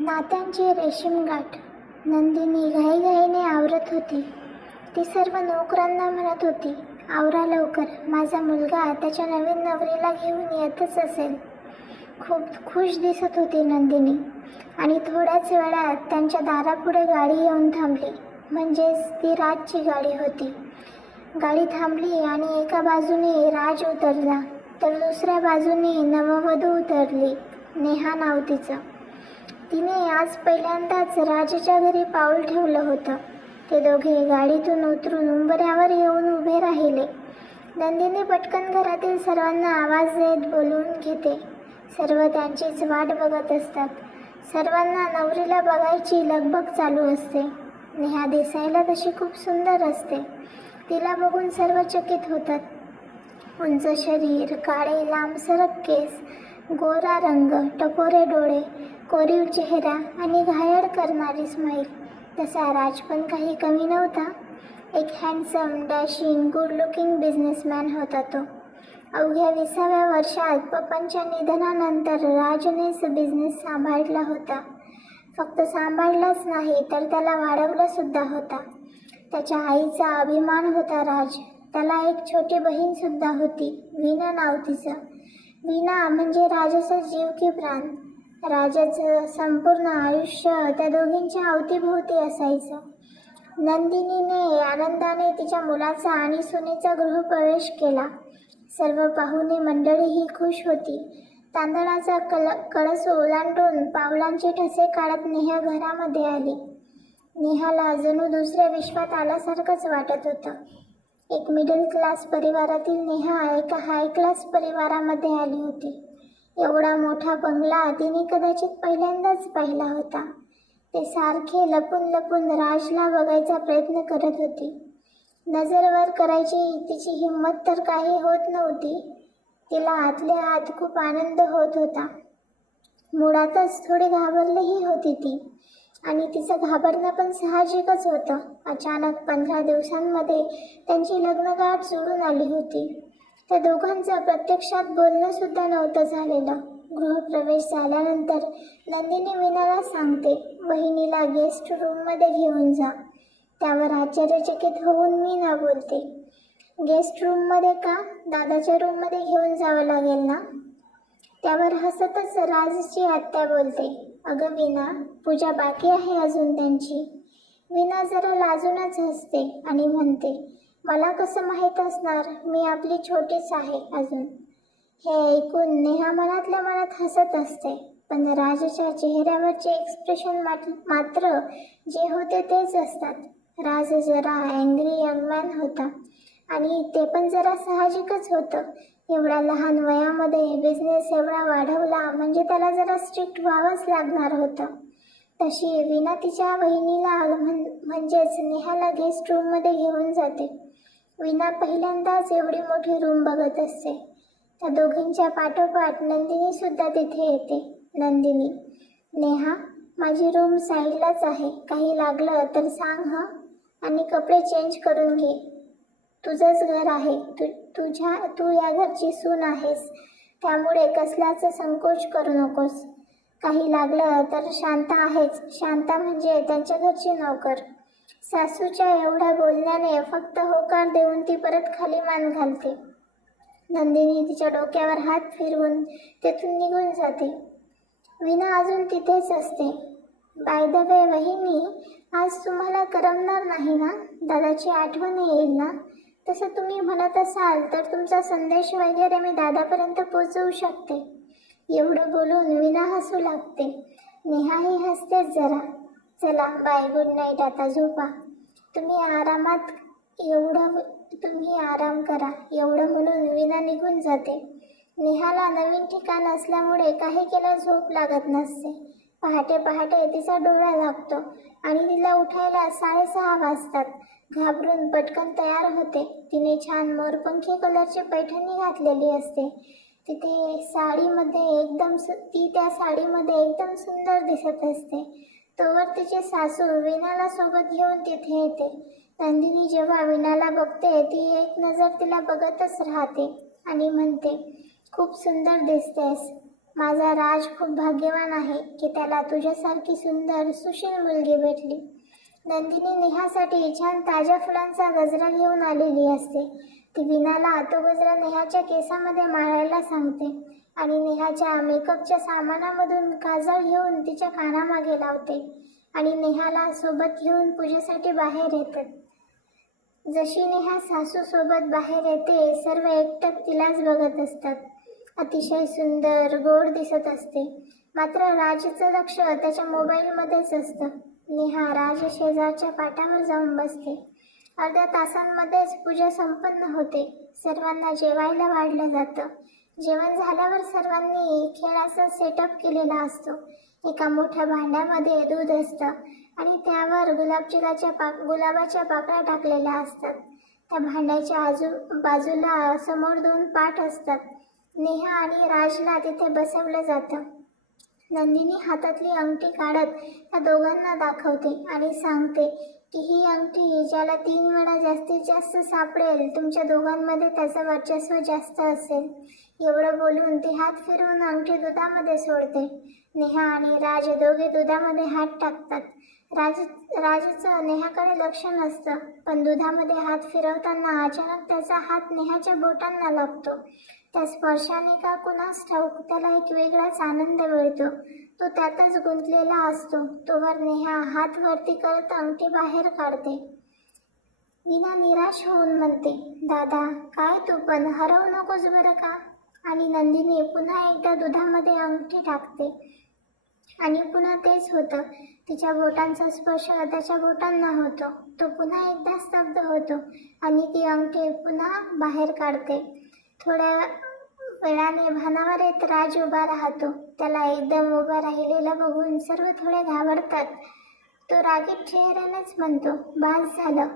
नात्यांची रेशीमगाठ नंदिनी घाईघाईने आवरत होती. ती सर्व नोकरांना म्हणत होती आवरा लवकर. माझा मुलगा त्याच्या नवीन नवरीला घेऊन येतच असेल. खूप खुश दिसत होती नंदिनी आणि थोड्याच वेळात त्यांच्या दारापुढे गाडी येऊन थांबली. म्हणजेच ती राजची गाडी होती. गाडी थांबली आणि एका बाजूने राज उतरला तर दुसऱ्या बाजूने नववधू उतरली नेहा नाव तिचं. तिने आज पहिल्यांदाच राजाच्या घरी पाऊल ठेवलं होतं. ते दोघे गाडीतून उतरून उंबऱ्यावर येऊन उभे राहिले. नंदिनी पटकन घरातील सर्वांना आवाज देत बोलवून घेते. सर्व त्यांचीच वाट बघत असतात. सर्वांना नवरीला बघायची लगबग चालू असते. नेहा दिसायला तशी खूप सुंदर असते. तिला बघून सर्व चकित होतात. उंच शरीर काळे लांबसरक केस गोरा रंग टपोरे डोळे कोरीव चेहरा आणि घायाळ करणारी स्माईल तसा राज पण काही कमी नव्हता. एक handsome dashing good looking businessman होता तो. अवघ्या विसाव्या वर्षात पप्पांच्या निधनानंतर राजनेच बिझनेस सांभाळला होता. फक्त सांभाळलाच नाही तर त्याला वाढवलासुद्धा होता. त्याच्या आईचा अभिमान होता राज. त्याला एक छोटी बहीणसुद्धा होती वीणा नाव तिचं. वीणा म्हणजे राजाचा जीव की प्राण. राजाचं संपूर्ण आयुष्य त्या दोघींच्या अवतीभोवती असायचं. नंदिनीने आनंदाने तिच्या मुलाचा आणि सुनेचा गृहप्रवेश केला. सर्व पाहुणे मंडळीही खुश होती. तांदळाचा कल कळस ओलांडून पावलांचे ठसे काढत नेहा घरामध्ये आली. नेहाला जणू दुसऱ्या विश्वात आल्यासारखंच वाटत होतं. एक मिडल क्लास परिवारातील नेहा एका हाय क्लास परिवारामध्ये आली होती. एवढा मोठा बंगला तिने कदाचित पहिल्यांदाच पाहिला होता. ते सारखे लपून लपून राजला बघायचा प्रयत्न करत होती. नजरवर करायची तिची हिंमत तर काही होत नव्हती. तिला आतल्या आत खूप आनंद होत होता. मुळातच थोडी घाबरलीही होती ती. आणि तिचं घाबरणं पण साहजिकच होतं. अचानक पंधरा दिवसांमध्ये त्यांची लग्नगाठ जुळून आली होती. त्या दोघांचं प्रत्यक्षात बोलणं सुद्धा नव्हतं झालेलं. गृहप्रवेश झाल्यानंतर नंदिनी मीनाला सांगते बहिणीला गेस्ट रूममध्ये घेऊन जा. त्यावर आश्चर्यचकित होऊन मीना बोलते गेस्ट रूममध्ये का? दादाच्या रूममध्ये घेऊन जावं लागेल ना? त्यावर हसतच राजची आत्या बोलते अगं विना पूजा बाकी आहे अजून त्यांची. विना जरा लाजूनच हसते आणि म्हणते मला कसं माहीत असणार? मी आपली छोटीच आहे अजून. हे ऐकून नेहा मनातल्या मनात हसत असते. पण राजच्या चेहऱ्यावरचे एक्सप्रेशन मात्र जे होते तेच असतात. राज जरा अँग्री यंगमॅन होता. आणि ते पण जरा साहजिकच होतं. एवढ्या लहान वयामध्ये बिझनेस एवढा वाढवला म्हणजे त्याला जरा स्ट्रिक्ट व्हावंच लागणार होतं. तशी विना तिच्या बहिणीला म्हण म्हणजेच नेहाला गेस्ट रूममध्ये घेऊन जाते. विना पहिल्यांदाच एवढी मोठी रूम बघत असते. त्या दोघींच्या पाठोपाठ नंदिनीसुद्धा तिथे येते. नंदिनी नेहा माझी रूम साईडलाच आहे. काही लागलं तर सांग हं? आणि कपडे चेंज करून घे. तुझंच घर आहे. तु तुझ्या तू या घरची सून आहेस. त्यामुळे कसल्याचं संकोच करू नकोस. काही लागलं तर शांता आहेच. शांता म्हणजे त्यांच्या घरची नोकर. सासूच्या एवढ्या बोलण्याने फक्त होकार देऊन ती परत खाली मान घालते. नंदिनी तिच्या डोक्यावर हात फिरवून तेथून निघून जाते. विना अजून तिथेच असते. बाय द वे वहिनी आज तुम्हाला करमणार नाही ना? दादाची आठवण येईल ना? तसं तुम्ही म्हणत असाल तर तुमचा संदेश वगैरे मी दादापर्यंत पोचवू शकते. एवढं बोलून विना हसू लागते. नेहाही हसतेच जरा. चला बाय. गुड नाईट आता झोपा. तुम्ही आरामात एवढं तुम्ही आराम करा. एवढं म्हणून विना निघून जाते. नेहाला नवीन ठिकाण असल्यामुळे काही केलं झोप लागत नसते. पहाटे पहाटे तिचा डोळा लागतो आणि तिला उठायला साडेसहा वाजतात. घाबरून पटकन तयार होते. तिने छान मोरपंखी कलरची पैठणी घातलेली असते. तिथे साडीमध्ये एकदम सु ती त्या साडीमध्ये एकदम सुंदर दिसत असते. तोवर तिची सासू वीणाला सोबत घेऊन तिथे येते. नंदिनी जेव्हा वीणाला बघते ती एक नजर तिला बघतच राहते आणि म्हणते खूप सुंदर दिसतेस. माझा राज खूप भाग्यवान आहे की त्याला तुझ्यासारखी सुंदर सुशील मुलगी भेटली. नंदिनी नेहासाठी छान ताज्या फुलांचा गजरा घेऊन आलेली असते. ती विनाला तो गजरा नेहाच्या केसामध्ये मारायला सांगते. आणि नेहाच्या मेकअपच्या सामानामधून काजळ घेऊन तिच्या कानामागे लावते आणि नेहाला सोबत घेऊन पूजेसाठी बाहेर येतात. जशी नेहा सासूसोबत बाहेर येते सर्व एकटक तिलाच बघत असतात. अतिशय सुंदर गोड दिसत असते. मात्र राजचं लक्ष त्याच्या मोबाईलमध्येच असतं. नेहा राज शेजारच्या पाटावर जाऊन बसते. अर्ध्या तासांमध्येच पूजा संपन्न होते. सर्वांना जेवायला वाढलं जातं. जेवण झाल्यावर सर्वांनी खेळाचा सेटअप केलेला असतो. एका मोठ्या भांड्यामध्ये दूध असतं आणि त्यावर गुलाबजुलाच्या पाक गुलाबाच्या पाकळ्या टाकलेल्या असतात. त्या भांड्याच्या आजू बाजूला समोर दोन पाठ असतात. नेहा आणि राजला तिथे बसवलं जातं. नंदिनी हातातली अंगठी काढत त्या दोघांना दाखवते आणि सांगते की ही अंगठी ज्याला तीन वेळा जास्तीत जास्त सापडेल तुमच्या दोघांमध्ये त्याचं वर्चस्व जास्त असेल. एवढं बोलून ती हात फिरवून अंगठी दुधामध्ये सोडते. नेहा आणि राज दोघे दुधामध्ये हात टाकतात. राज राजचं नेहाकडे लक्ष नसतं पण दुधामध्ये हात फिरवताना अचानक त्याचा हात नेहाच्या बोटांना लागतो. त्या स्पर्शाने का कुणास ठाऊक त्याला एक वेगळाच आनंद मिळतो. तो त्यातच गुंतलेला असतो. तोवर नेहा हात वरती करत अंगठी बाहेर काढते. विना निराश होऊन म्हणते दादा काय तू पण हरवू नकोस बरं का? आणि नंदिनी पुन्हा एकदा दुधामध्ये अंगठी टाकते. आणि पुन्हा तेच होतं. तिच्या बोटांचा स्पर्श त्याच्या बोटांना होतो. तो पुन्हा एकदा स्तब्ध होतो आणि ती अंगठी पुन्हा बाहेर काढते. थोड्या वेळाने भानावर येत राज उभा राहतो. त्याला एकदम उभा राहिलेला बघून सर्व थोडे घाबरतात. तो रागीत चेहऱ्यानेच म्हणतो बास झालं.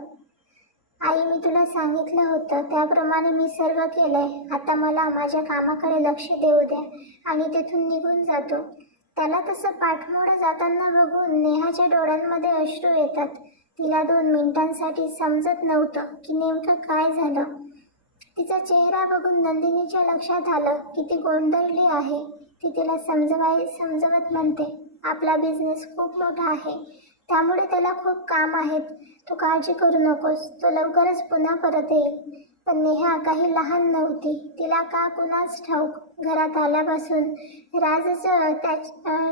आई मी तुला सांगितलं होतं. त्याप्रमाणे मी सर्व केलंय. आता मला माझ्या कामाकडे लक्ष देऊ द्या आणि तिथून निघून जातो. त्याला तसं पाठमोडं जाताना बघून नेहाच्या डोळ्यांमध्ये अश्रू येतात. तिला दोन मिनिटांसाठी समजत नव्हतं की नेमकं काय झालं. तिचा चेहरा बघून नंदिनीच्या लक्षात आलं की ती गोंधळली आहे. ती तिला समजवाय समजवत म्हणते आपला बिझनेस खूप मोठा आहे. त्यामुळे त्याला खूप काम आहेत. तू काळजी करू नकोस. तो लवकरच पुन्हा परत येईल. पण नेहा काही लहान नव्हती. तिला का कुणाच ठाऊक? घरात आल्यापासून राजाचं त्या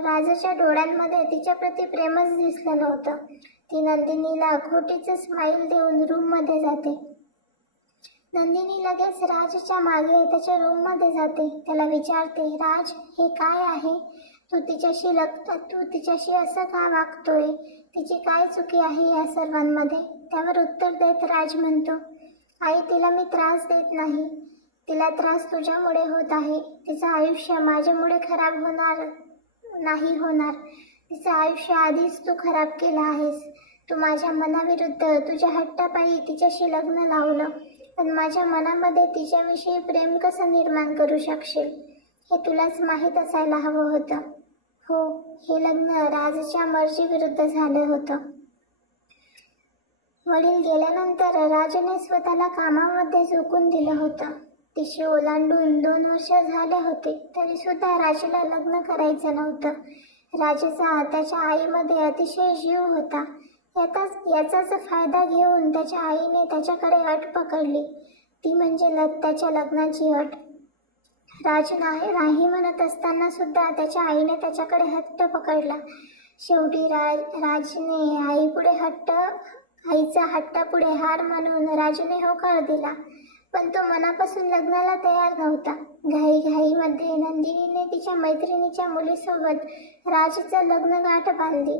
राजाच्या डोळ्यांमध्ये तिच्याप्रती प्रेमच दिसलं नव्हतं. ती नंदिनीला खोटीचं स्माईल देऊन रूममध्ये जाते. नंदिनी लगेच राजच्या मागे त्याच्या रूममध्ये जाते. त्याला विचारते राज हे काय आहे? तू तिच्याशी लग तू तिच्याशी असं का वागतोय? तिची काय चुकी आहे या सर्वांमध्ये? त्यावर उत्तर देत राज म्हणतो आई तिला मी त्रास देत नाही. तिला त्रास तुझ्यामुळे होत आहे. तिचं आयुष्य माझ्यामुळे खराब होणार नाही होणार. तिचं आयुष्य आधीच तू खराब केलं आहेस. तू माझ्या मनाविरुद्ध तुझ्या हट्टापायी तिच्याशी लग्न लावलं. पण माझ्या मनामध्ये तिच्याविषयी प्रेम कसं निर्माण करू शकशील? हे तुलाच माहीत असायला हवं होतं. हो हे लग्न राजच्या मर्जीविरुद्ध झालं होतं. वडील गेल्यानंतर राजाने स्वतःला कामामध्ये झोकून दिलं होतं. तिशी ओलांडून दोन वर्ष झाले होते तरी सुद्धा राजाला लग्न करायचं नव्हतं. राजाचा त्याच्या आईमध्ये अतिशय जीव होता. याचाच याचाच फायदा घेऊन त्याच्या आईने त्याच्याकडे अट पकडली. ती म्हणजे ल त्याच्या लग्नाची अट. राज नाही नाही म्हणत असताना सुद्धा त्याच्या आईने त्याच्याकडे हट्ट पकडला. शेवटी राज राजने आईपुढे हट्ट आईचा हट्टापुढे हार म्हणून राजूने होकार दिला. पण तो मनापासून लग्नाला तयार नव्हता. घाईघाईमध्ये नंदिनीने तिच्या मैत्रिणीच्या मुलीसोबत राजचं लग्न गाठ बांधली.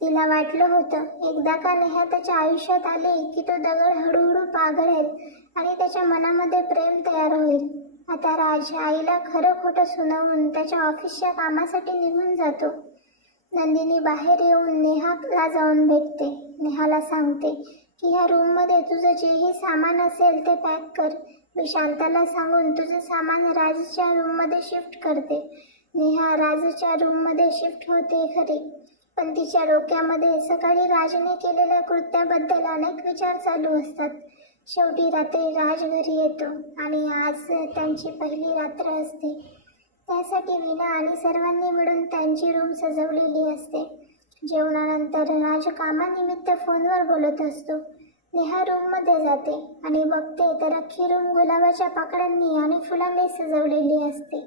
तिला वाटलं होतं एकदा का नेहा त्याच्या आयुष्यात आले की तो दगड हळूहळू पाघळेल आणि त्याच्या मनामध्ये प्रेम तयार होईल. आता राज आईला खरं खोटं सुनावून त्याच्या ऑफिसच्या कामासाठी निघून जातो. नंदिनी बाहेर येऊन नेहाला जाऊन भेटते. नेहाला सांगते की ह्या रूममध्ये तुझं जेही सामान असेल ते पॅक कर. मी शांताला सांगून तुझं सामान राजच्या रूममध्ये शिफ्ट करते. नेहा राजच्या रूममध्ये शिफ्ट होते खरे पण तिच्या डोक्यामध्ये सकाळी राजने केलेल्या कृत्याबद्दल अनेक विचार चालू असतात. शेवटी रात्री राज घरी येतो आणि आज त्यांची पहिली रात्र असते. त्यासाठी विना आणि सर्वांनी मिळून त्यांची रूम सजवलेली असते. जेवणानंतर राज कामानिमित्त फोनवर बोलत असतो. नेहा रूममध्ये जाते आणि बघते तर अख्खी रूम गुलाबाच्या पाकड्यांनी आणि फुलांनी सजवलेली असते.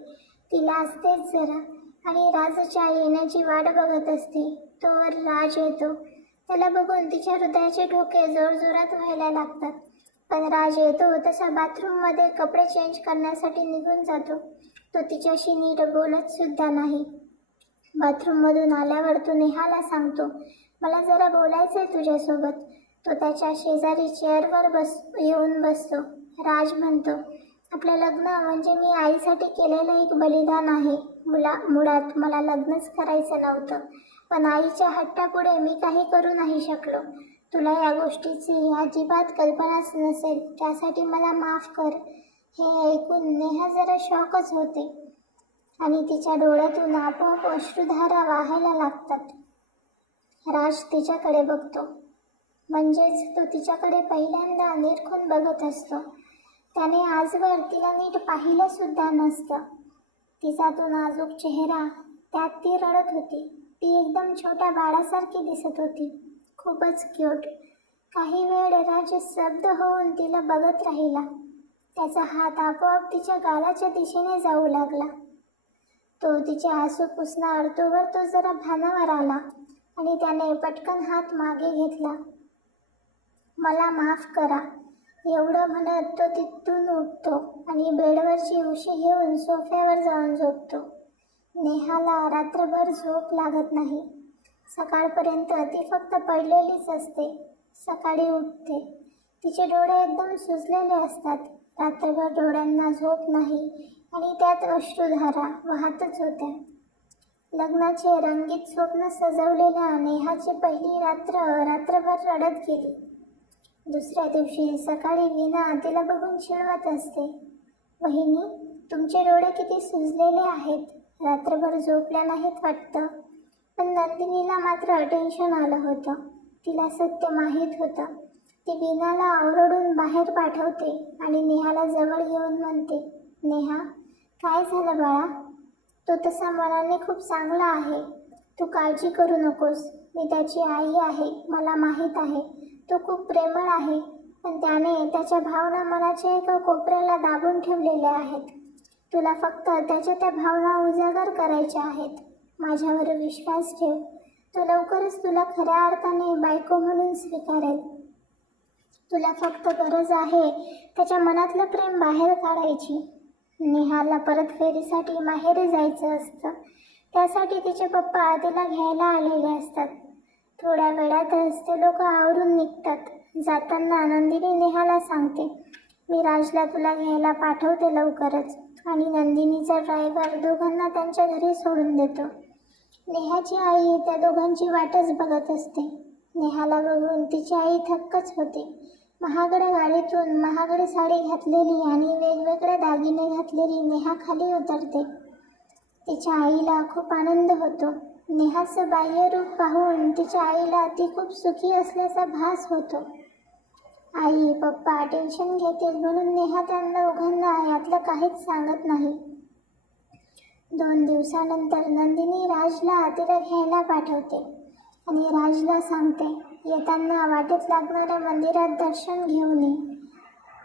तिला असतेच जरा आणि राजच्या येण्याची वाट बघत असते. तोवर राज येतो. त्याला बघून तिच्या हृदयाचे ठोके जोरजोरात व्हायला लागतात. पण राज येतो तसा बाथरूममध्ये कपडे चेंज करण्यासाठी निघून जातो. तो तिच्याशी नीट बोलत सुद्धा नाही. बाथरूममधून आल्यावर तो नेहाला सांगतो मला जरा बोलायचं आहे तुझ्यासोबत. तो त्याच्या शेजारी चेअरवर बस येऊन बसतो. राज म्हणतो आपलं लग्न म्हणजे मी आईसाठी केलेलं एक बलिदान आहे. मुला मुळात मला लग्नच करायचं नव्हतं. पण आईच्या हट्टापुढे मी काही करू नाही शकलो. तुला या गोष्टीची अजिबात कल्पनाच नसेल. त्यासाठी मला माफ कर. हे ऐकून नेहा जरा शॉकच होते आणि तिच्या डोळ्यातून आपोआप अश्रुधारा वाहायला लागतात. राज तिच्याकडे बघतो. म्हणजेच तो तिच्याकडे पहिल्यांदा निरखून बघत असतो. त्याने आजवर तिला नीट पाहिलंसुद्धा नसतं. तिचा तो नाजूक चेहरा त्यात ती रडत होती. ती एकदम छोट्या बाळासारखी दिसत होती. खूपच क्यूट काही वेळ राज स्तब्ध होऊन तिला बघत राहिला. त्याचा हात आपोआप तिच्या गालाच्या दिशेने जाऊ लागला. तो तिचे आसू पुसणार तोवर तो जरा भानावर आला आणि त्याने पटकन हात मागे घेतला. मला माफ करा. एवढं म्हणत तो तिथून उठतो आणि बेडवरची उशी घेऊन सोफ्यावर जाऊन झोपतो. नेहाला रात्रभर झोप लागत नाही. सकाळपर्यंत ती फक्त पडलेलीच असते. सकाळी उठते. तिचे डोळे एकदम सुजलेले असतात. रात्रभर डोळ्यांना झोप नाही आणि त्यात अश्रुधारा वाहतच होत्या. लग्नाचे रंगीत स्वप्न सजवलेल्या नेहाची पहिली रात्र रात्रभर रडत गेली. दुसऱ्या दिवशी सकाळी विना तिला बघून चिडवत असते. वहिनी तुमचे डोळे किती सुजलेले आहेत. रात्रभर झोपल्या नाहीत वाटतं. पण नंदिनीला मात्र टेन्शन आलं होतं. तिला सत्य माहीत होतं. ती वीणाला आवरडून बाहेर पाठवते आणि नेहाला जवळ घेऊन म्हणते नेहा काय झालं बाळा? तो तसा मनाने खूप चांगला आहे. तू काळजी करू नकोस. मी त्याची आई आहे. मला माहीत आहे. तो खूप प्रेमळ आहे. पण त्याने त्याच्या भावना मनाच्या एका कोपऱ्याला दाबून ठेवलेल्या आहेत. तुला फक्त त्याच्या त्या भावना उजागर करायच्या आहेत. माझ्यावर विश्वास ठेव. तो लवकरच तुला खऱ्या अर्थाने बायको म्हणून स्वीकारेल. तुला फक्त गरज आहे त्याच्या मनातलं प्रेम बाहेर काढायची. नेहाला परत फेरीसाठी माहेरी जायचं असतं. त्यासाठी तिचे पप्पा तिला घ्यायला आलेले असतात. थोड्या वेळातच ते लोक आवरून निघतात. जाताना नंदिनी नेहाला सांगते मी राजला तुला घ्यायला पाठवते लवकरच आणि नंदिनीचा ड्रायव्हर दोघांना त्यांच्या घरी सोडून देतो. नेहाची आई त्या दोघांची वाटच बघत असते. नेहाला बघून तिची आई थक्कच होते. महागड्या गाडीतून महागडी साडी घातलेली आणि वेगवेगळे दागिने घातलेली नेहा खाली उतरते. तिच्या आईला खूप आनंद होतो. नेहाचं बाह्यरूप पाहून तिच्या आईला ती खूप सुखी असल्याचा भास होतो. आई पप्पा टेन्शन घेतील म्हणून नेहा त्यांना दोघांना यातलं काहीच सांगत नाही. दोन दिवसानंतर नंदिनी राजला अतिरेक घ्यायला पाठवते आणि राजला सांगते येताना वाटेत लागणाऱ्या मंदिरात दर्शन घेऊन ये.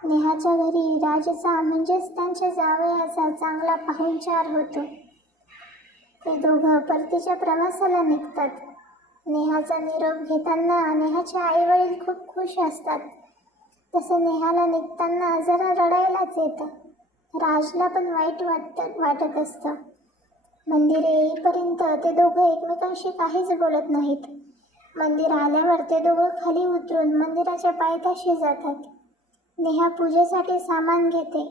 नेहाच्या घरी राजचा म्हणजेच त्यांच्या जावयाचा चांगला पाहुणचार होतो. ते दोघं परतीच्या प्रवासाला निघतात. नेहाचा निरोप घेताना नेहाचे आईवडील खूप खुश असतात. तसं नेहाला निघताना जरा रडायलाच येतं. राजला पण वाईट वाटत वाटत असतं. मंदिर येईपर्यंत ते दोघं एकमेकांशी काहीच बोलत नाहीत. मंदिर आल्यावर ते दोघं खाली उतरून मंदिराच्या पायथ्याशी जातात. नेहा पूजेसाठी सामान घेते.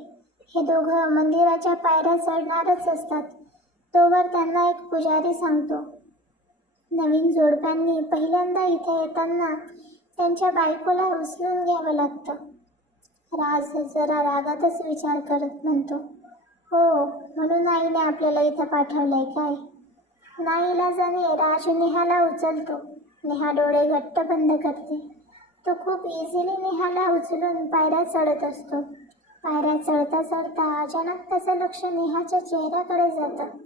हे दोघं मंदिराच्या पायऱ्या चढणारच असतात. तोवर त्यांना एक पुजारी सांगतो. नवीन जोडप्यांनी पहिल्यांदा इथे येताना त्यांच्या बायकोला उचलून घ्यावं लागतं. राज जरा रागातच विचार करत म्हणतो. हो म्हणून आईने आपल्याला इथं पाठवलंय काय? नाईलाजाने राज नेहाला उचलतो नेहा डोळे घट्ट बंद करते. तो खूप इझिली नेहाला उचलून पायऱ्या चढत असतो. पायऱ्या चढता चढता अचानक त्याचं लक्ष नेहाच्या चेहऱ्याकडे जातं.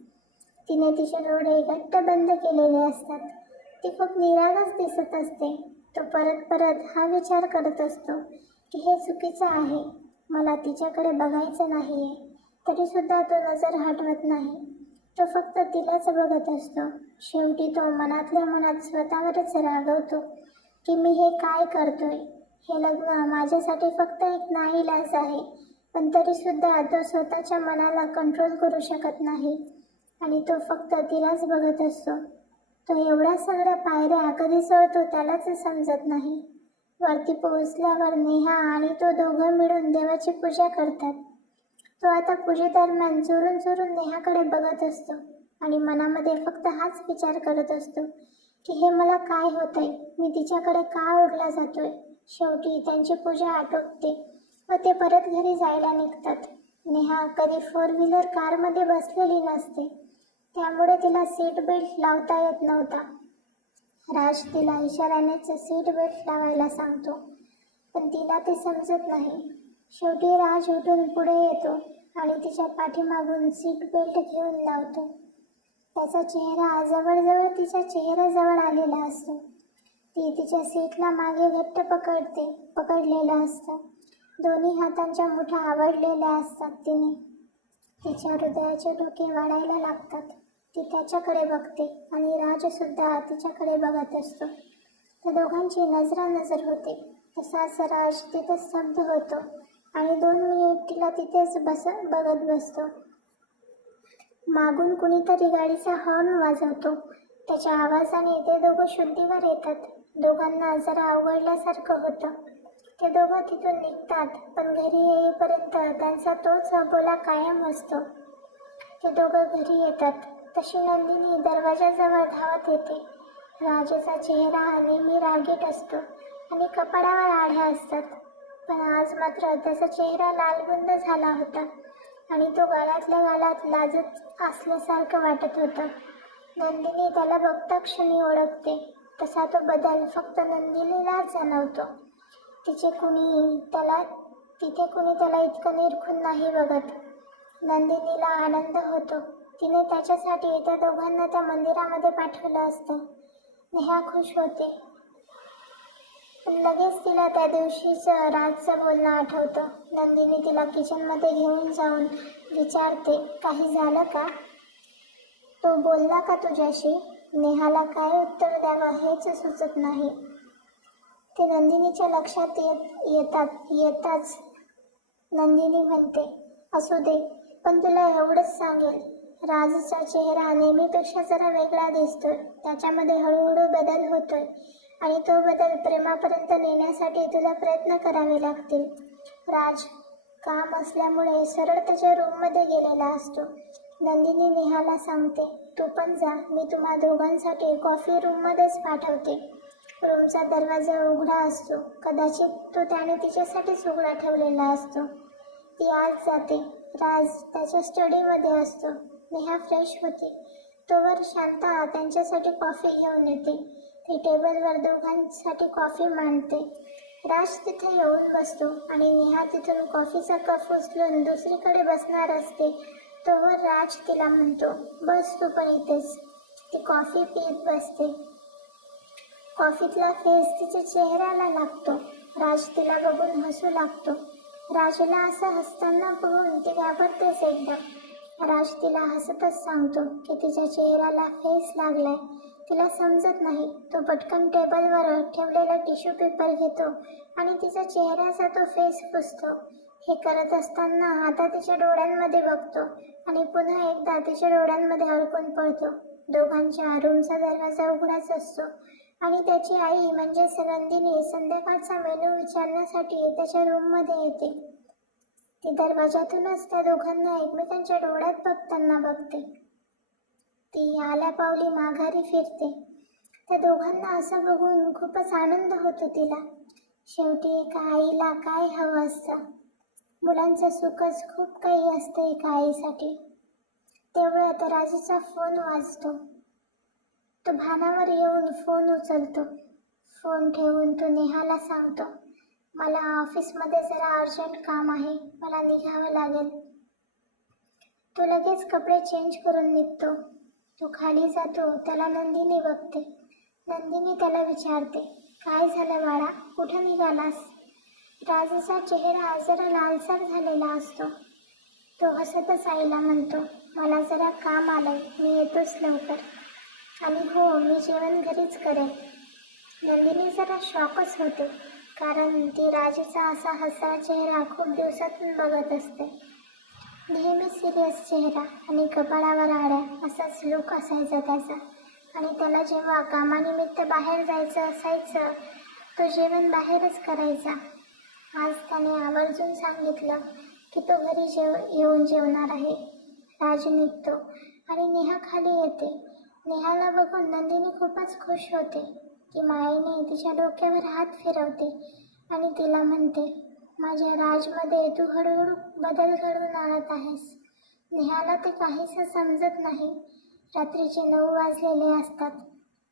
तिने तिचे डोळे घट्ट बंद केलेले असतात. ती खूप निरागच दिसत असते. तो परत परत हा विचार करत असतो की हे चुकीचं आहे. मला तिच्याकडे बघायचं नाही आहे तरीसुद्धा तो नजर हटवत नाही. तो फक्त तिलाच बघत असतो. शेवटी तो मनातल्या मनात स्वतःवरच रागवतो की मी हे काय करतोय? हे लग्न माझ्यासाठी फक्त एक नाईलाज आहे. पण तरीसुद्धा तो स्वतःच्या मनाला कंट्रोल करू शकत नाही. आणि तो फक्त तिलाच बघत असतो. तो एवढ्या सगळ्या पायऱ्या कधी चढतो त्यालाच समजत नाही. वरती पोहोचल्यावर नेहा आणि तो दोघं मिळून देवाची पूजा करतात. तो आता पूजेदरम्यान चोरून चोरून नेहाकडे बघत असतो आणि मनामध्ये फक्त हाच विचार करत असतो की हे मला काय होतंय? मी तिच्याकडे का ओढला जातोय? शेवटी त्यांची पूजा आटोपते व ते परत घरी जायला निघतात. नेहा कधी फोर व्हीलर कारमध्ये बसलेली नसते. त्यामुळे तिला सीट बेल्ट लावता येत नव्हता. राज तिला इशाऱ्यानेच सीट बेल्ट लावायला सांगतो. पण तिला ते समजत नाही. शेवटी राज उठून पुढे येतो आणि तिच्या पाठीमागून सीट बेल्ट घेऊन लावतो त्याचा चेहरा जवळजवळ तिच्या चेहऱ्याजवळ आलेला असतो. ती तिच्या सीटला मागे घट्ट पकडते पकडलेलं असतं. दोन्ही हातांच्या मुठा आवडलेल्या असतात तिने. तिच्या हृदयाचे डोके वाढायला लागतात. ती त्याच्याकडे बघते आणि राजसुद्धा तिच्याकडे बघत असतो. त्या दोघांची नजरानजर होते. तसाच राज तिथं स्तब्ध होतो. आणि दोन मिनिट तिला तिथेच बस बघत बसतो. मागून कुणीतरी गाडीचा हॉर्न वाजवतो. त्याच्या आवाजाने ते दोघं शुद्धीवर येतात. दोघांना जरा अवघडल्यासारखं होतं. ते दोघं तिथून निघतात पण घरी येईपर्यंत त्यांचा तोच बोला कायम असतो. ते दोघं घरी येतात. तशी नंदिनी दरवाजाजवळ धावत येते. राजेचा चेहरा नेहमी रागीट असतो आणि कपाडावर आढ्या असतात. पण आज मात्र त्याचा चेहरा लालबुंद झाला होता. आणि तो गालातल्या गालात लाजत असल्यासारखं वाटत होतं. नंदिनी त्याला बघता क्षणी ओळखते. तसा तो बदल फक्त नंदिनीलाच जाणवतो. तिचे कुणी त्याला तिथे कुणी त्याला इतकं निरखून नाही बघत. नंदिनीला आनंद होतो. तिने त्याच्यासाठी त्या दोघांना त्या मंदिरामध्ये पाठवलं असतं. नेहा खुश होते. लगेच तिला त्या दिवशीच राजचं बोलणं आठवतं. नंदिनी तिला किचनमध्ये घेऊन जाऊन विचारते काही झालं का? तो बोलला का तुझ्याशी? नेहाला काय उत्तर द्यावं हेच सुचत नाही. ते नंदिनीच्या लक्षात येत येतात येताच नंदिनी म्हणते असू दे पण तुला एवढंच सांगेल. राजचा चेहरा नेहमीपेक्षा जरा वेगळा दिसतोय. त्याच्यामध्ये हळूहळू बदल होतोय. आणि तो बदल प्रेमापर्यंत नेण्यासाठी तुला प्रयत्न करावे लागतील. राज काम असल्यामुळे सरळ त्याच्या रूममध्ये गेलेला असतो. नंदिनी नेहाला सांगते तू पण जा मी तुम्हा दोघांसाठी कॉफी रूममध्येच पाठवते. रूमचा दरवाजा उघडा असतो. कदाचित तो त्याने तिच्यासाठीच उघडा ठेवलेला असतो. ती आज जाते. राज त्याच्या स्टडीमध्ये असतो. नेहा फ्रेश होते. तोवर शांता त्यांच्यासाठी कॉफी घेऊन येते. ती टेबलवर दोघांसाठी कॉफी मांडते. राज तिथे येऊन बसतो आणि नेहा तिथून कॉफीचा कप उचलून दुसरीकडे बसणार असते. तोवर राज तिला म्हणतो बस तू पण इथेच. ती कॉफी पीत बसते. कॉफीतला फेस तिच्या चेहऱ्याला लागतो. राज तिला बघून हसू लागतो. राजला असं हसताना बघून ती घाबरतेच एकदम राज तिला हसतच सांगतो की तिच्या चेहऱ्याला फेस लागलाय. तिला समजत नाही. तो पटकन टेबलवर ठेवलेला टिश्यू पेपर घेतो आणि तिचा चेहऱ्याचा तो फेस पुसतो. हे करत असताना आता तिच्या डोळ्यांमध्ये बघतो आणि पुन्हा एकदा तिच्या डोळ्यांमध्ये अडकून पडतो. दोघांच्या रूमचा दरवाजा उघडाच असतो आणि त्याची आई म्हणजेच नंदिनी संध्याकाळचा मेनू विचारण्यासाठी त्याच्या रूममध्ये येते. ती दरवाजातूनच त्या दोघांना एकमेकांच्या डोळ्यात बघताना बघते. ती आल्या पावली माघारी फिरते. त्या दोघांना असं बघून खूपच आनंद होतो तिला. शेवटी एका आईला काय हवं असतं? मुलांचं सुखच खूप काही असतं एका आईसाठी. तेवढ्यात राजूचा फोन वाजतो. तो भानावर येऊन फोन उचलतो. फोन ठेवून तो नेहाला सांगतो मला ऑफिसमध्ये जरा अर्जंट काम आहे मला निघावं लागेल. तो लगेच कपडे चेंज करून निघतो. तो खाली जातो त्याला नंदिनी बघते. नंदिनी त्याला विचारते काय झालं बाळा? कुठं निघालास? राजाचा चेहरा जरा लालसर झालेला असतो. तो हसतच आईला म्हणतो मला जरा काम आलंय मी येतोच लवकर. आणि हो मी जेवण घरीच करेन. नंदिनी जरा शॉकच होते कारण ती राजेचा असा हसा चेहरा खूप दिवसातून बघत असते. नेहमी सिरियस चेहरा आणि कपाळावर आड्या असाच लुक असायचा त्याचा. आणि त्याला जेव्हा कामानिमित्त बाहेर जायचं असायचं तो जेवण बाहेरच करायचा. आज त्याने आवर्जून सांगितलं की तो घरी जेव येऊन जेवणार आहे. राज निघतो आणि नेहा खाली येते. नेहाला बघून नंदिनी खूपच खुश होते ती मायेने तिच्या डोक्यावर हात फिरवते आणि तिला म्हणते माझ्या राजमध्ये तू हळूहळू बदल घडवून आणत आहेस. नेहाला ते काहीसं समजत नाही. रात्रीचे नऊ वाजलेले असतात.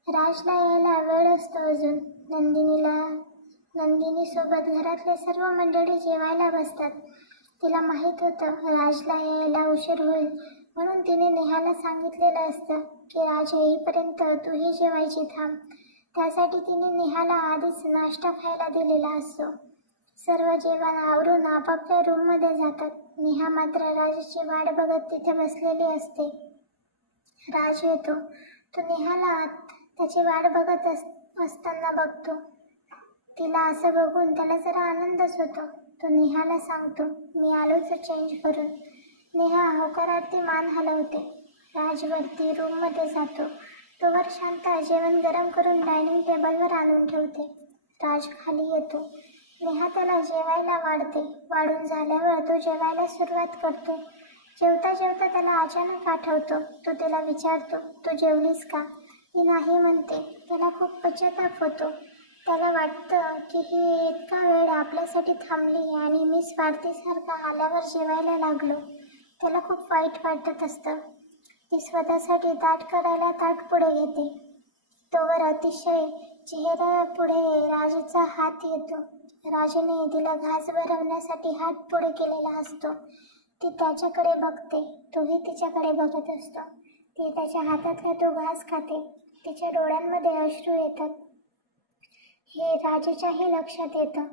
राजला यायला वेळ असतो अजून. नंदिनीला नंदिनीसोबत घरातले सर्व मंडळी जेवायला बसतात. तिला माहीत होतं राजला यायला उशीर होईल म्हणून तिने नेहाला सांगितलेलं असतं की राज येईपर्यंत तूही जेवायची थांब. त्यासाठी तिने नेहाला आधीच नाश्ता खायला दिलेला असतो. सर्व जेवण आवरून आपापल्या रूममध्ये जातात. नेहा मात्र राजाची वाट बघत तिथे बसलेली असते. राज येतो. तो नेहाला आत त्याची वाट बघत अस असताना बघतो. तिला असं बघून त्याला जरा आनंदच होतो. तो नेहाला सांगतो मी आलोच चेंज करून. नेहा होकारार्थी मान हलवते. राजवरती रूममध्ये जातो. तोवर शांत जेवण गरम करून डायनिंग टेबलवर आणून ठेवते. राज खाली येतो. नेहा त्याला जेवायला वाढते. वाढून झाल्यावर तो जेवायला सुरुवात करतो. जेवता जेवता त्याला अचानक आठवतो. तो तिला विचारतो तू जेवलीस का? ती नाही म्हणते. त्याला खूप पश्चाताप होतो. त्याला वाटतं की ही इतका वेळ आपल्यासाठी थांबली आणि मी स्वार्थीसारखा आल्यावर जेवायला लागलो. त्याला खूप वाईट वाटत असतं. ती स्वतःसाठी ताट करायला ताट पुढे घेते. तोवर अतिशय चेहऱ्यापुढे राजाचा हात येतो. राजाने तिला घास भरवण्यासाठी हात पुढे केलेला असतो. ती त्याच्याकडे बघते. तोही तिच्याकडे बघत असतो. ती त्याच्या हातातला तो घास खाते. तिच्या डोळ्यांमध्ये अश्रू येतात. हे राजाच्याही लक्षात येतं.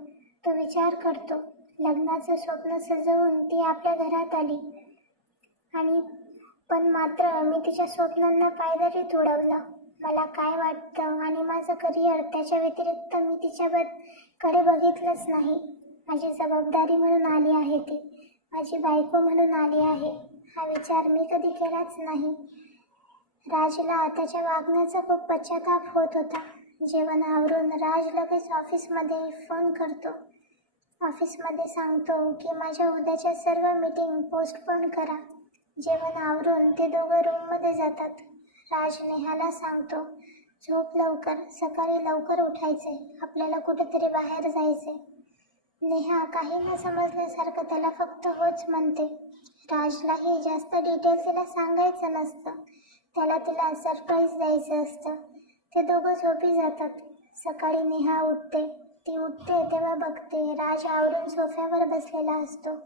तो विचार करतो. लग्नाचं स्वप्न सजवून ती आपल्या घरात आली. आणि पण मात्र मी तिच्या स्वप्नांना पायदरी तुडवलं. मला काय वाटतं? आणि माझं करिअर त्याच्या व्यतिरिक्त मी तिच्याकडे बघितलंच नाही. माझी जबाबदारी म्हणून आली आहे ती. माझी बायको म्हणून आली आहे. हा विचार मी कधी केलाच नाही. राजला त्याच्या वागण्याचा खूप पश्चाताप होत होता. जेवण आवरून राज लगेच ऑफिसमध्ये फोन करतो. ऑफिसमध्ये सांगतो की माझ्या उद्याच्या सर्व मीटिंग पोस्टपोन करा. जेवण आवरून ते दोघं रूममध्ये जातात. राज नेहाला सांगतो झोप लवकर सकाळी लवकर उठायचे आपल्याला कुठेतरी बाहेर जायचे. नेहा काही न समजल्यासारखं त्याला फक्त होच म्हणते. राजलाही जास्त डिटेल तिला सांगायचं नसतं. त्याला तिला सरप्राईज द्यायचं असतं. ते दोघं झोपी जातात. सकाळी नेहा उठते. ती उठते तेव्हा बघते राज आवरून सोफ्यावर बसलेला असतो.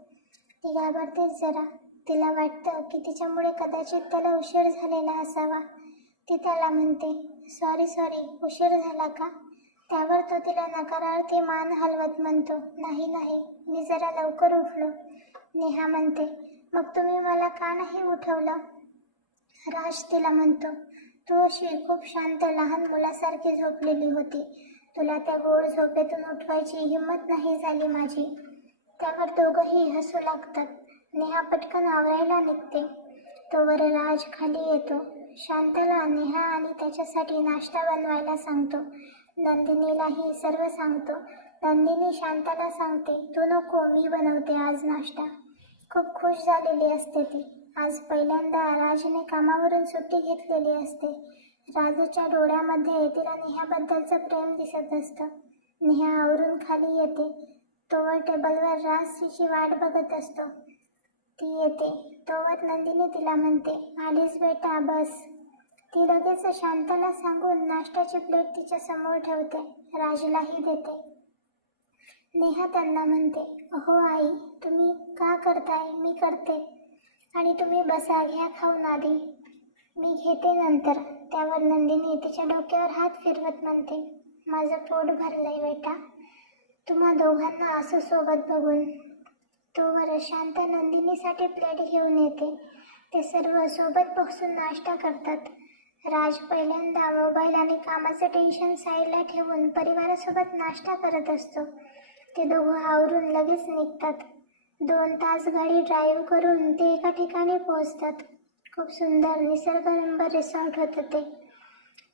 ती घाबरतेच जरा. तिला वाटतं की तिच्यामुळे कदाचित त्याला उशीर झालेला असावा. ती त्याला म्हणते सॉरी सॉरी उशीर झाला का? त्यावर तो तिला नकारार्थी मान हलवत म्हणतो नाही नाही मी जरा लवकर उठलो. नेहा म्हणते मग तुम्ही मला का नाही उठवलं? राज तिला म्हणतो तू अशी खूप शांत लहान मुलासारखी झोपलेली होती. तुला त्या गोड झोपेतून उठवायची हिंमत नाही झाली माझी. त्यावर दोघंही हसू लागतात. नेहा पटकन आवरायला निघते. तोवर राज खाली येतो. शांतला नेहा आणि त्याच्यासाठी नाश्ता बनवायला सांगतो. नंदिनीलाही सर्व सांगतो. नंदिनी शांताला सांगते तू नको मी बनवते आज नाश्ता. खूप खुश झालेली असते ती. आज पहिल्यांदा राजने कामावरून सुट्टी घेतलेली असते. राजूच्या डोळ्यामध्ये तिला नेहाबद्दलचं प्रेम दिसत असतं. नेहा आवरून खाली येते. तोवर टेबलवर राज तिची वाट बघत असतो. ती येते. तोवर नंदिनी तिला म्हणते आलीस बेटा बस. ती लगेच शांताला सांगून नाश्त्याची प्लेट तिच्या समोर ठेवते राजलाही देते. नेहा त्यांना म्हणते हो आई तुम्ही का करताय? मी करते. आणि तुम्ही बसा घ्या खाऊन आधी. मी घेते नंतर. त्यावर नंदिनी तिच्या डोक्यावर हात फिरवत म्हणते माझं पोट भरलंय बेटा. तुम्हा दोघांना असं सोबत बघून. तोवर शांत नंदिनीसाठी प्लेट घेऊन येते. ते सर्व सोबत बसून नाश्ता करतात. राज पहिल्यांदा मोबाईल आणि कामाचं टेन्शन साईडला ठेवून परिवारासोबत नाश्ता करत असतो. ते दोघं आवरून लगेच निघतात. दोन तास गाडी ड्राईव्ह करून ते एका ठिकाणी पोहोचतात. खूप सुंदर निसर्गरम्य रिसॉर्ट होतं ते.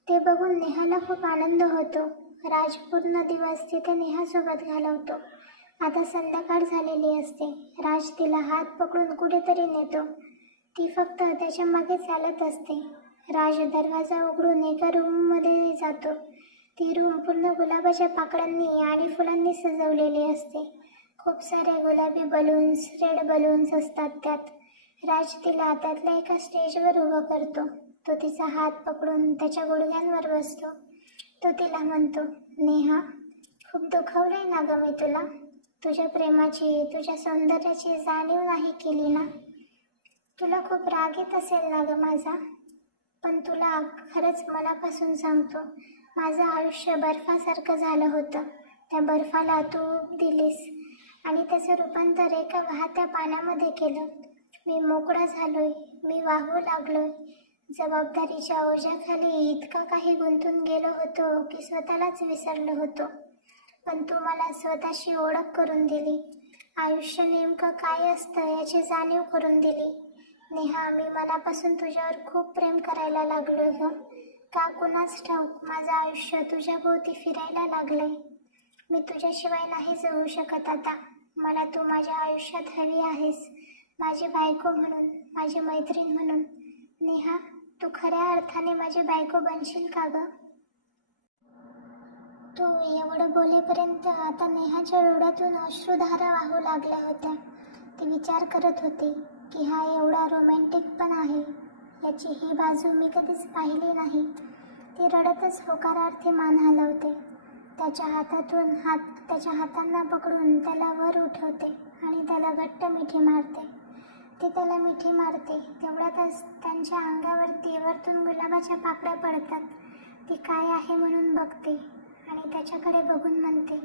ते बघून नेहाला खूप आनंद होतो. राज पूर्ण दिवस तिथे नेहासोबत घालवतो. आता संध्याकाळ झालेली असते. राज तिला हात पकडून कुठेतरी नेतो. ती फक्त त्याच्यामागे चालत असते. राज दरवाजा उघडून एका रूममध्ये जातो. ती रूम पूर्ण गुलाबाच्या पाकळ्यांनी आणि फुलांनी सजवलेली असते. खूप सारे गुलाबी बलून्स रेड बलून्स असतात त्यात. राज तिला त्यातल्या एका स्टेजवर उभं करतो. तो तिचा हात पकडून त्याच्या गुडघ्यांवर बसतो. तो तिला म्हणतो नेहा खूप दुखवलंय ना गं मी तुला? तुझ्या प्रेमाची तुझ्या सौंदर्याची जाणीव नाही केली ना? तुला खूप राग येत असेल ना गं माझा? पण तुला खरंच मनापासून सांगतो माझं आयुष्य बर्फासारखं झालं होतं. त्या बर्फाला तू दिलीस आणि त्याचं रूपांतर एका वाहत्या पाण्यामध्ये केलं. मी मोकळा झालोय मी वाहू लागलोय. जबाबदारीच्या ओझ्याखाली इतका काही गुंतून गेलो होतो की स्वतःलाच विसरलो होतो. पण तू मला स्वतःशी ओळख करून दिली. आयुष्य नेमकं काय असतं याची जाणीव करून दिली. नेहा मी मनापासून तुझ्यावर खूप प्रेम करायला लागलो ग. का कुणाच ठाऊक माझं आयुष्य तुझ्याभोवती फिरायला लागलंय. मी तुझ्याशिवाय नाही जगू शकत आता. मला तू माझ्या आयुष्यात हवी आहेस. माझी बायको म्हणून माझी मैत्रीण म्हणून. नेहा तू खऱ्या अर्थाने माझी बायको बनशील का गं? तो एवढं बोलेपर्यंत आता नेहाच्या डोळ्यातून अश्रुधारा वाहू लागल्या होत्या. ती विचार करत होती की हा एवढा रोमॅन्टिक पण आहे. याची ही बाजू मी कधीच पाहिली नाही. ती रडतच होकारार्थी मान हलवते. त्याच्या हातातून हात त्याच्या हातांना पकडून त्याला वर उठवते आणि त्याला घट्ट मिठी मारते. ती त्याला मिठी मारते. तेवढ्यातच त्यांच्या अंगावरती वरतून गुलाबाच्या पाकड्या पडतात ती काय आहे म्हणून बघते. त्याच्याकडे बघून म्हणते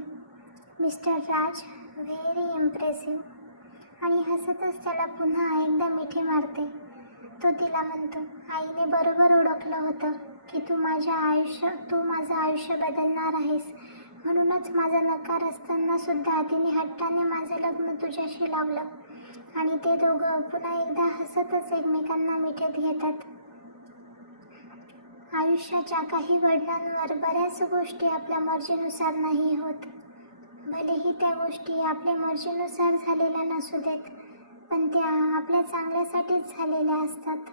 मिस्टर राज व्हेरी इम्प्रेसिव्ह आणि हसतच त्याला पुन्हा एकदा मिठी मारते. तो तिला म्हणतो आईने बरोबर ओळखलं होतं की तू माझ्या आयुष्य तू माझं आयुष्य बदलणार आहेस. म्हणूनच माझा नकार असताना सुद्धा तिने हट्टाने माझं लग्न तुझ्याशी लावलं. आणि ते दोघं पुन्हा एकदा हसतच एकमेकांना मिठीत घेतात. आयुष्याच्या काही वडिलांवर बऱ्याच गोष्टी आपल्या मर्जीनुसार नाही होत. भलेही त्या गोष्टी आपल्या मर्जीनुसार झालेल्या नसू देत पण त्या आपल्या चांगल्यासाठीच झालेल्या असतात.